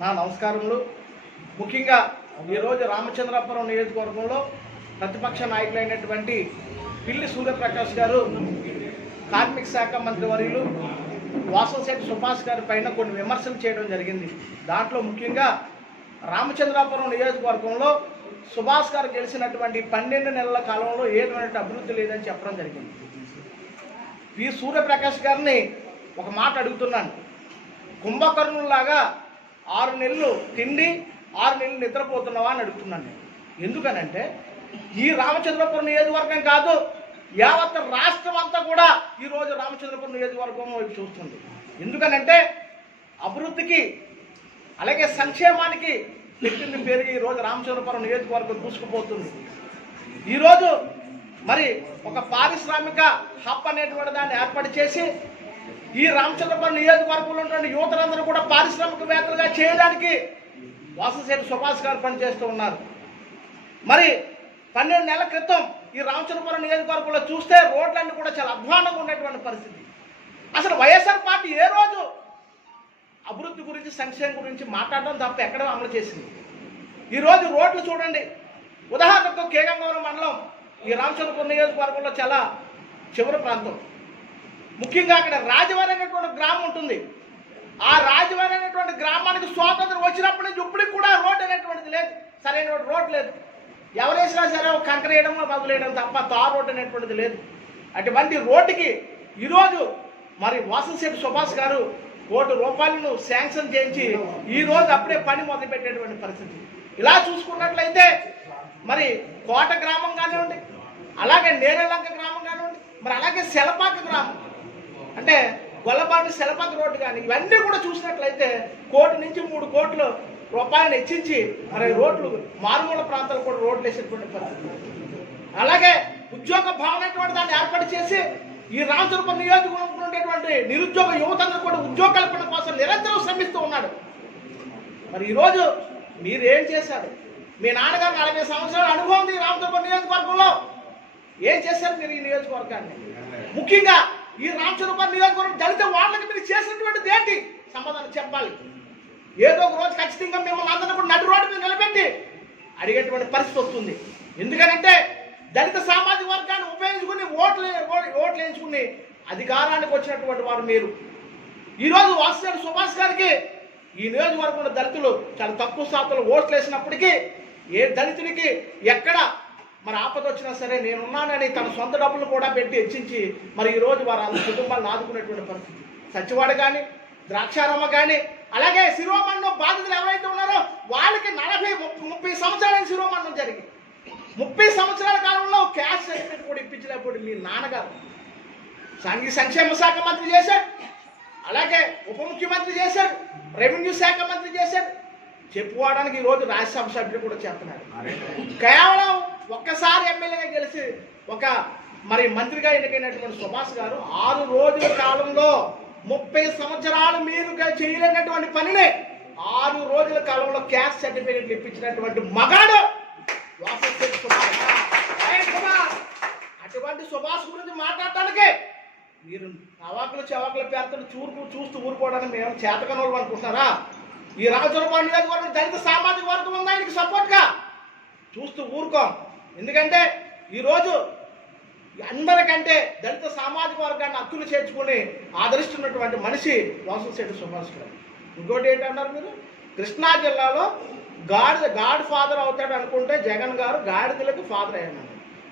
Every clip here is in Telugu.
నా నమస్కారములు. ముఖ్యంగా ఈరోజు రామచంద్రాపురం నియోజకవర్గంలో ప్రతిపక్ష నాయకులైనటువంటి పిల్లి సూర్యప్రకాష్ గారు కార్మిక శాఖ మంత్రి వర్యులు వాసంశెట్టి సుభాష్ గారి పైన కొన్ని విమర్శలు చేయడం జరిగింది. దాంట్లో ముఖ్యంగా రామచంద్రాపురం నియోజకవర్గంలో సుభాష్ గారు గెలిచినటువంటి పన్నెండు నెలల కాలంలో ఏటువంటి అభివృద్ధి లేదని చెప్పడం జరిగింది. ఈ సూర్యప్రకాష్ గారిని ఒక మాట అడుగుతున్నాను. కుంభకర్ణుల్లాగా ఆరు నెలలు తిండి ఆరు నెలలు నిద్రపోతున్నావా అని అడుగుతున్నాను నేను. ఎందుకనంటే ఈ రామచంద్రపురం నియోజకవర్గం కాదు యావత్ రాష్ట్రం అంతా కూడా ఈరోజు రామచంద్రపురం నియోజకవర్గం వైపు చూస్తుంది. ఎందుకనంటే అభివృద్ధికి అలాగే సంక్షేమానికి పెట్టింది పేరు ఈరోజు రామచంద్రపురం నియోజకవర్గం దూసుకుపోతుంది. ఈరోజు మరి ఒక పారిశ్రామిక హబ్ అనేటువంటి దాన్ని ఏర్పాటు చేసి ఈ రామచంద్రపురం నియోజకవర్గంలో ఉన్న యువతలందరూ కూడా పారిశ్రామికవేత్తలుగా చేయడానికి వాసశేటి సుభాష్ గారు పనిచేస్తూ ఉన్నారు. మరి పన్నెండు నెలల క్రితం ఈ రామచంద్రపురం నియోజకవర్గంలో చూస్తే రోడ్లన్నీ కూడా చాలా అధ్వానంగా ఉన్నటువంటి పరిస్థితి. అసలు వైఎస్ఆర్ పార్టీ ఏ రోజు అభివృద్ధి గురించి సంక్షేమం గురించి మాట్లాడడం తప్ప ఎక్కడ అమలు చేసింది. ఈరోజు రోడ్లు చూడండి. ఉదాహరణకు కేగంగవరం మండలం ఈ రామచంద్రపురం నియోజకవర్గంలో చాలా చివరి ప్రాంతం. ముఖ్యంగా అక్కడ రాజవారి అనేటువంటి గ్రామం ఉంటుంది. ఆ రాజవారి అనేటువంటి గ్రామానికి స్వాతంత్రం వచ్చినప్పటి నుంచి ఇప్పటికి కూడా రోడ్ అనేటువంటిది లేదు. సరైన రోడ్ లేదు. ఎవరు వేసినా సరే కంకర వేయడం బదులేయడం తప్ప తార్ రోడ్ అనేటువంటిది లేదు. అటువంటి రోడ్డుకి ఈరోజు మరి వాసంశెట్టి సుభాష్ గారు కోటి రూపాయలను శాంక్షన్ చేయించి ఈ రోజు అప్పుడే పని మొదలుపెట్టేటువంటి పరిస్థితి. ఇలా చూసుకున్నట్లయితే మరి కోట గ్రామం కానివ్వండి అలాగే నేరెలంక గ్రామం కానివ్వండి మరి అలాగే సెలపాక గ్రామం. కానీ శలపతి రోడ్డు కానీ ఇవన్నీ కూడా చూసినట్లయితే కోటి నుంచి మూడు కోట్లు రూపాయలు హెచ్చించి మరి రోడ్లు మారుమూల ప్రాంతాలు కూడా రోడ్లు వేసేటువంటి పరిస్థితి. అలాగే ఉద్యోగ భావనటువంటి దాన్ని ఏర్పాటు చేసి ఈ రామచంద్రపురం నియోజకవర్గం ఉండేటువంటి నిరుద్యోగ యువతందరూ కూడా ఉద్యోగ కల్పన కోసం నిరంతరం శ్రమిస్తూ ఉన్నాడు మరి ఈరోజు మీరు ఏం చేశారు? మీ నాన్నగారు నలభై సంవత్సరాల అనుభవం ఉంది ఈ రామచంద్రపురం నియోజకవర్గంలో. ఏం చేశారు మీరు ఈ నియోజకవర్గాన్ని? ముఖ్యంగా ఈ రామచంద్రపురం నియోజకవర్గం దళిత వాళ్ళకి మీరు చేసినటువంటిది ఏంటి? సమాధానం చెప్పాలి. ఏదో ఒక రోజు ఖచ్చితంగా మిమ్మల్ని అందరినీ కూడా నడి రోడ్డు మీద నిలబెట్టి అడిగేటువంటి పరిస్థితి వస్తుంది. ఎందుకనంటే దళిత సామాజిక వర్గాన్ని ఉపయోగించుకుని ఓట్లు ఓట్లు వేయించుకుని అధికారానికి వచ్చినటువంటి వారు మీరు. ఈరోజు వాసుదేవ సుభాష్ గారికి ఈ నియోజకవర్గంలో దళితులు చాలా తక్కువ శాతంలో ఓట్లు వేసినప్పటికీ ఏ దళితుడికి ఎక్కడ మరి ఆపద వచ్చినా సరే నేనున్నానని తన సొంత డబ్బులు కూడా పెట్టి హెచ్చించి మరి ఈరోజు వారు అందరి కుటుంబాలను ఆదుకునేటువంటి పరిస్థితి. సచివాడ కానీ ద్రాక్షారమ్మ కానీ అలాగే శిరోమరణం బాధితులు ఎవరైతే ఉన్నారో వాళ్ళకి నలభై ముప్పై ముప్పై సంవత్సరాల శిరోమరణం జరిగింది ముప్పై సంవత్సరాల కాలంలో క్యాష్ సర్టిఫికేట్ కూడా ఇప్పించలేకపోతే మీ నాన్నగారు. సాంఘిక సంక్షేమ శాఖ మంత్రి చేశాడు అలాగే ఉప ముఖ్యమంత్రి చేశాడు రెవెన్యూ శాఖ మంత్రి చేశాడు. చెప్పుకోవడానికి ఈరోజు రాజ్యసభ సభ్యులు కూడా చేస్తున్నాడు. కేవలం ఒక్కసారి ఎమ్మెల్యేగా గెలిచి ఒక మరి మంత్రిగా ఎన్నికైనటువంటి సుభాష్ గారు ఆరు రోజుల కాలంలో ముప్పై సంవత్సరాలు మీరు చేయలేనటువంటి పనిని ఆరు రోజుల కాలంలో క్యాస్ట్ సర్టిఫికేట్ ఇప్పించినటువంటి మగాడు అటువంటి సుభాష్ గురించి మాట్లాడటానికి మీరు అవాకులు చవాకుల పేరుతో చూరు చూస్తూ ఊరుకోవడానికి మేము చేతకనోళ్ళు అనుకుంటున్నారా? ఈ రామచంద్రబాబు నియోజకవర్గం దళిత సామాజిక వర్గం ఉందా? ఆయనకి సపోర్ట్గా చూస్తూ ఊరుకోం. ఎందుకంటే ఈరోజు అందరికంటే దళిత సామాజిక వర్గాన్ని హక్కులు చేర్చుకుని ఆదరిస్తున్నటువంటి మనిషి వాసంశెట్టి సుభాష్ గారు ఇంకోటి ఏంటన్నారు మీరు? కృష్ణా జిల్లాలో గాడి గాడ్ ఫాదర్ అవుతాడు అనుకుంటే జగన్ గారు గాడిదలకు ఫాదర్ అయ్యాను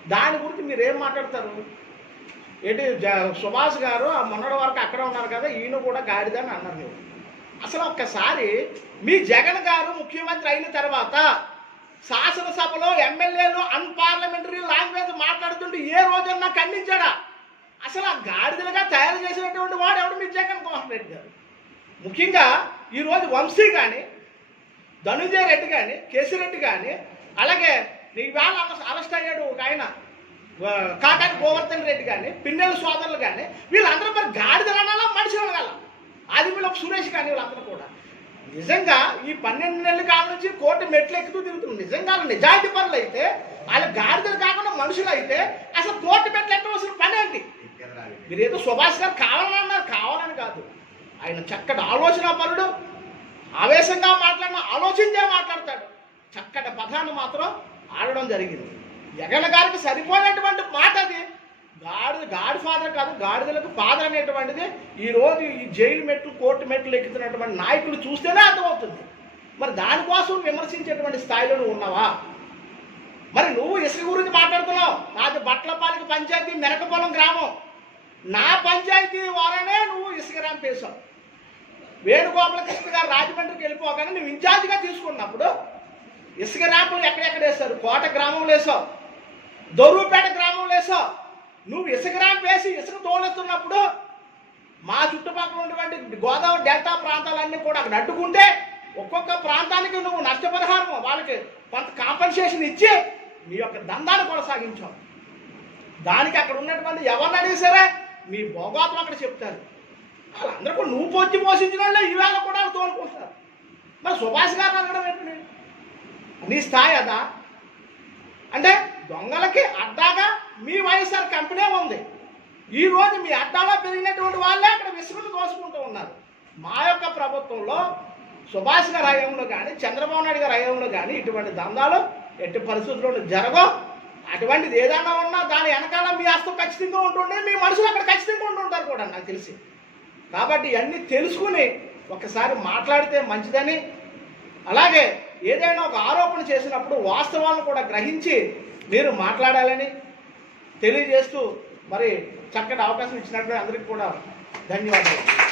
దాని గురించి మీరు ఏం మాట్లాడతారు? ఏంటి జ- సుభాష్ గారు ఆ మొన్నటి వరకు అక్కడ ఉన్నారు కదా ఈయన కూడా గాడిద అని అన్నారు మీరు. అసలు ఒక్కసారి మీ జగన్ గారు ముఖ్యమంత్రి అయిన తర్వాత శాసనసభలో ఎమ్మెల్యేలు అన్పార్లమెంటరీ లాంగ్వేజ్ మాట్లాడుతుంటే ఏ రోజన్నా ఖండించాడా? అసలు ఆ గాడిదలుగా తయారు చేసినటువంటి వాడు ఎవడు? మీ జగన్ మోహన్ రెడ్డి గారు. ముఖ్యంగా ఈరోజు వంశీ కానీ ధనుంజయ రెడ్డి కానీ కేసిరెడ్డి కానీ అలాగే ఇవాళ అరెస్ట్ అయ్యాడు ఒక ఆయన కాకాటి గోవర్ధన్ రెడ్డి కానీ పిన్నెల సోదరులు కానీ వీళ్ళందరూ మరి గాడిదలు అనాలా మనుషులు అనాలా ఆదిమూలపు సురేష్ కానీ వీళ్ళందరూ కూడా. నిజంగా ఈ పన్నెండు నెలల కాలం నుంచి కోర్టు మెట్లు ఎక్కుతూ తిరుగుతుంది. నిజంగా నిజాయితీ పనులు అయితే వాళ్ళ గాడిదలు కాకుండా మనుషులు అయితే అసలు కోర్టు మెట్లు ఎక్కవలసిన పని ఏంటి మీరేదో సుభాష్ గారు కావాలన్నారు కావాలని కాదు. ఆయన చక్కటి ఆలోచన పరుడు ఆవేశంగా మాట్లాడిన ఆలోచించే మాట్లాడతాడు. చక్కటి పదాన్ని మాత్రం ఆడడం జరిగింది. జగన్ గారికి సరిపోయినటువంటి మాట అది. గాడ్ ఫాదర్ కాదు గాడిదలకు ఫాదర్ అనేటువంటిది ఈరోజు ఈ జైలు మెట్లు కోర్టు మెట్లు ఎక్కుతున్నటువంటి నాయకులు చూస్తేనే అర్థమవుతుంది. మరి దానికోసం విమర్శించేటువంటి స్థాయిలో నువ్వు ఉన్నావా? మరి నువ్వు ఇసుక గురించి మాట్లాడుతున్నావు. నాది బట్లపాలికి పంచాయతీ మెరకపొలం గ్రామం. నా పంచాయతీ వారనే నువ్వు ఇసుక ర్యాంప్ వేసావు వేణుగోపాలకృష్ణ గారు రాజమండ్రికి వెళ్ళిపోగానే నువ్వు ఇన్ఛార్జిగా తీసుకున్నప్పుడు ఇసుక ర్యాంపులు ఎక్కడెక్కడ వేశారు? కోట గ్రామంలో వేసావు దొరువుపేట గ్రామంలో వేసావు నువ్వు ఇసుక ర్యాంప్ వేసి ఇసుక తోలేస్తున్నప్పుడు మా చుట్టుపక్కల ఉన్నటువంటి గోదావరి డెల్టా ప్రాంతాలన్నీ కూడా అక్కడ అడ్డుకుంటే ఒక్కొక్క ప్రాంతానికి నువ్వు నష్టపరిహారం వాళ్ళకి కొంత కాంపన్సేషన్ ఇచ్చి మీ యొక్క దందాన్ని కొనసాగించావు. దానికి అక్కడ ఉన్నటువంటి ఎవరిని అడిగి సరే మీ భోగాతం అక్కడ చెప్తారు. వాళ్ళందరూ కూడా నువ్వు పొచ్చి పోషించిన వాళ్ళే ఈవేళ కూడా తోలుకుంటారు మరి సుభాష్ గారిని అడగడం ఏంటి నీ స్థాయి అదా? అంటే దొంగలకి అడ్డాగా మీ వైఎస్ఆర్ కంపెనీ ఉంది. ఈ రోజు మీ అడ్డాలో పెరిగినటువంటి వాళ్ళే అక్కడ విసుగులు దోసుకుంటూ ఉన్నారు. మా యొక్క ప్రభుత్వంలో సుభాష్ గారి హయాంలో కానీ చంద్రబాబు నాయుడు గారి హయాంలో కానీ ఇటువంటి దందాలు ఎట్టి పరిస్థితుల్లో జరగవు. అటువంటిది ఏదైనా ఉన్నా దాని వెనకాల మీ హస్తం ఖచ్చితంగా ఉంటుండే మీ మనుషులు అక్కడ ఖచ్చితంగా ఉంటుంటారు కూడా నాకు తెలిసి. కాబట్టి ఇవన్నీ తెలుసుకుని ఒకసారి మాట్లాడితే మంచిదని. అలాగే ఏదైనా ఒక ఆరోపణ చేసినప్పుడు వాస్తవాలను కూడా గ్రహించి మీరు మాట్లాడాలని తెలియజేస్తూ మరి చక్కటి అవకాశం ఇచ్చినట్టు అందరికీ కూడా ధన్యవాదాలు.